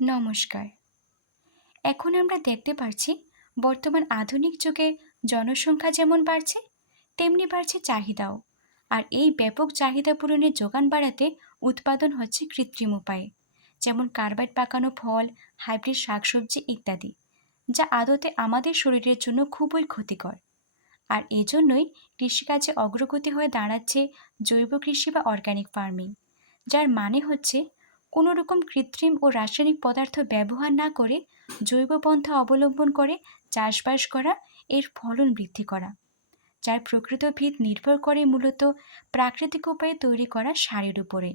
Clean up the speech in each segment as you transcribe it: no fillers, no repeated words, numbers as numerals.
নমস্কার। এখন আমরা দেখতে পারছি বর্তমান আধুনিক যুগে জনসংখ্যা যেমন বাড়ছে তেমনি বাড়ছে চাহিদাও। আর এই ব্যাপক চাহিদা পূরণের যোগান বাড়াতে উৎপাদন হচ্ছে কৃত্রিম উপায়ে, যেমন কার্বাইড পাকানো ফল, হাইব্রিড শাকসবজি ইত্যাদি, যা আদতে আমাদের শরীরের জন্য খুবই ক্ষতিকর। আর এজন্যই কৃষিকাজে অগ্রগতি হয়ে দাঁড়াচ্ছে জৈব কৃষি বা অর্গানিক ফার্মিং, যার মানে হচ্ছে কোনো রকম কৃত্রিম ও রাসায়নিক পদার্থ ব্যবহার না করে জৈব পন্থা অবলম্বন করে চাষবাস করা, এর ফলন বৃদ্ধি করা, যার প্রকৃত ভিত নির্ভর করে মূলত প্রাকৃতিক উপায়ে তৈরি করা সারের উপরে।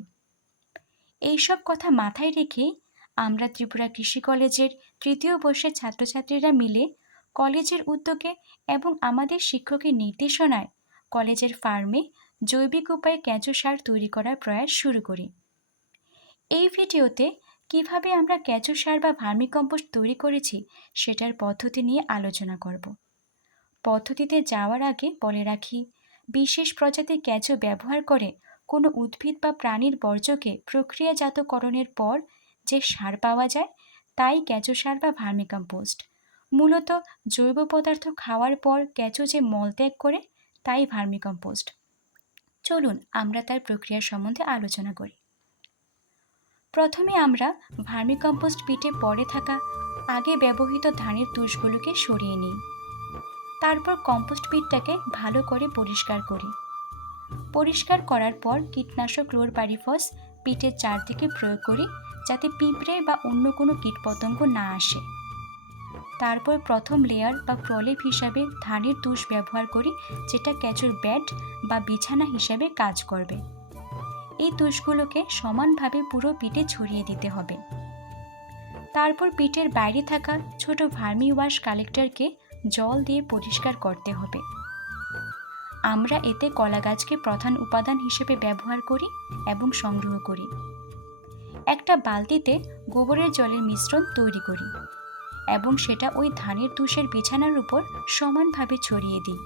এইসব কথা মাথায় রেখেই আমরা ত্রিপুরা কৃষি কলেজের তৃতীয় বর্ষের ছাত্রছাত্রীরা মিলে কলেজের উদ্যোগে এবং আমাদের শিক্ষকের নির্দেশনায় কলেজের ফার্মে জৈবিক উপায়ে কেঁচো সার তৈরি করার প্রয়াস শুরু করি। এই ভিডিওতে কিভাবে আমরা কেঁচো সার বা ভার্মিকম্পোস্ট তৈরি করেছি সেটার পদ্ধতি নিয়ে আলোচনা করব। পদ্ধতিতে যাওয়ার আগে বলে রাখি, বিশেষ প্রজাতির কেঁচো ব্যবহার করে কোনো উদ্ভিদ বা প্রাণীর বর্জ্যকে প্রক্রিয়াজাতকরণের পর যে সার পাওয়া যায় তাই কেঁচো সার বা ভার্মিকম্পোস্ট। মূলত জৈব পদার্থ খাওয়ার পর কেঁচো যে মলত্যাগ করে তাই ভার্মিকম্পোস্ট। চলুন আমরা তার প্রক্রিয়া সম্বন্ধে আলোচনা করি। প্রথমে আমরা ভার্মিকম্পোস্ট পিটে পড়ে থাকা আগে ব্যবহৃত ধানের তুষগুলোকে সরিয়ে নিই। তারপর কম্পোস্ট পিটটাকে ভালো করে পরিষ্কার করি। পরিষ্কার করার পর কীটনাশক ক্লোরপাইরিফস পিটের চারদিকে প্রয়োগ করি, যাতে পিঁপড়ে বা অন্য কোনো কীটপতঙ্গ না আসে। তারপর প্রথম লেয়ার বা প্রলেপ হিসাবে ধানের তুষ ব্যবহার করি, যেটা কেঁচোর ব্যাট বা বিছানা হিসাবে কাজ করবে। এই তুষগুলোকে সমানভাবে পুরো পিঠে ছড়িয়ে দিতে হবে। তারপর পিঠের বাইরে থাকা ছোট ভার্মি ওয়াশ কালেক্টরকে জল দিয়ে পরিষ্কার করতে হবে। আমরা এতে কলা গাছকে প্রধান উপাদান হিসেবে ব্যবহার করি এবং সংগ্রহ করি। একটা বালতিতে গোবরের জলের মিশ্রণ তৈরি করি এবং সেটা ওই ধানের তুষের বিছানার উপর সমানভাবে ছড়িয়ে দিই।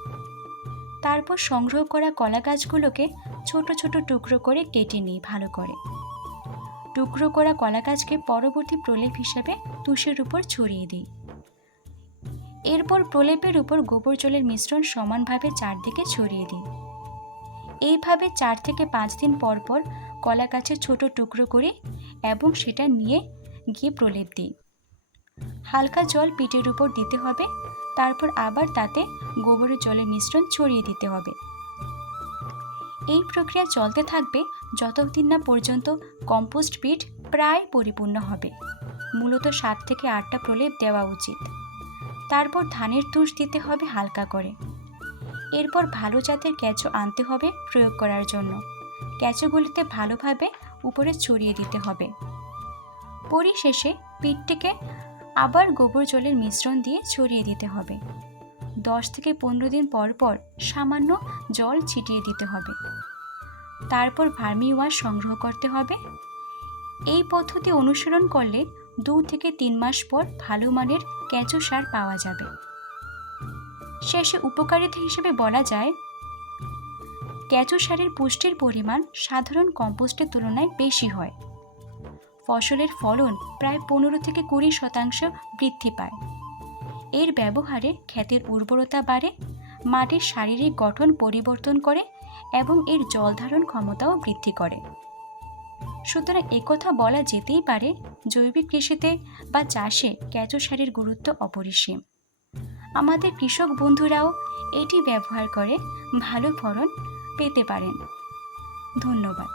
তারপর সংগ্রহ করা কলা গাছগুলোকে ছোট ছোট টুকরো করে কেটে নিই ভালো করে। টুকরো করা কলা গাছকে পরবর্তী প্রলেপ হিসেবে তুষের উপর ছড়িয়ে দিই। এরপর প্রলেপের উপর গোবর জলের মিশ্রণ সমানভাবে চারদিকে ছড়িয়ে দিই। এইভাবে 4 থেকে 5 দিন পর পর কলা গাছের ছোট টুকরো করি এবং সেটা নিয়ে গিয়ে প্রলেপ দিই। হালকা জল পিঠের উপর দিতে হবে, তারপর আবার তাতে গোবরের জলের মিশ্রণ ছড়িয়ে দিতে হবে। এই প্রক্রিয়া চলতে থাকবে যতদিন না পর্যন্ত কম্পোস্ট পিট প্রায় পরিপূর্ণ হবে। মূলত 7 থেকে 8টা প্রলেপ দেওয়া উচিত। তারপর ধানের তুষ দিতে হবে হালকা করে। এরপর ভালো জাতের কেঁচো আনতে হবে প্রয়োগ করার জন্য। কেঁচোগুলিতে ভালোভাবে উপরে ছড়িয়ে দিতে হবে। পরিশেষে পিঠটিকে আবার গোবর জলের মিশ্রণ দিয়ে ছড়িয়ে দিতে হবে। 10 থেকে 15 দিন পর পর সামান্য জল ছিটিয়ে দিতে হবে। তারপর ভার্মি ওয়াশ সংগ্রহ করতে হবে। এই পদ্ধতি অনুসরণ করলে 2 থেকে 3 মাস পর ভালো মানের কেঁচো সার পাওয়া যাবে। শেষে উপকারিতা হিসেবে বলা যায়, কেঁচো সারের পুষ্টির পরিমাণ সাধারণ কম্পোস্টের তুলনায় বেশি হয়। ফসলের ফলন প্রায় 15 থেকে 20% বৃদ্ধি পায়। এর ব্যবহারে ক্ষেতের উর্বরতা বাড়ে, মাটির শারীরিক গঠন পরিবর্তন করে এবং এর জলধারণ ক্ষমতাও বৃদ্ধি করে। সুতরাং একথা বলা যেতেই পারে, জৈবিক কৃষিতে বা চাষে কেঁচো সারের গুরুত্ব অপরিসীম। আমাদের কৃষক বন্ধুরাও এটি ব্যবহার করে ভালো ফলন পেতে পারেন। ধন্যবাদ।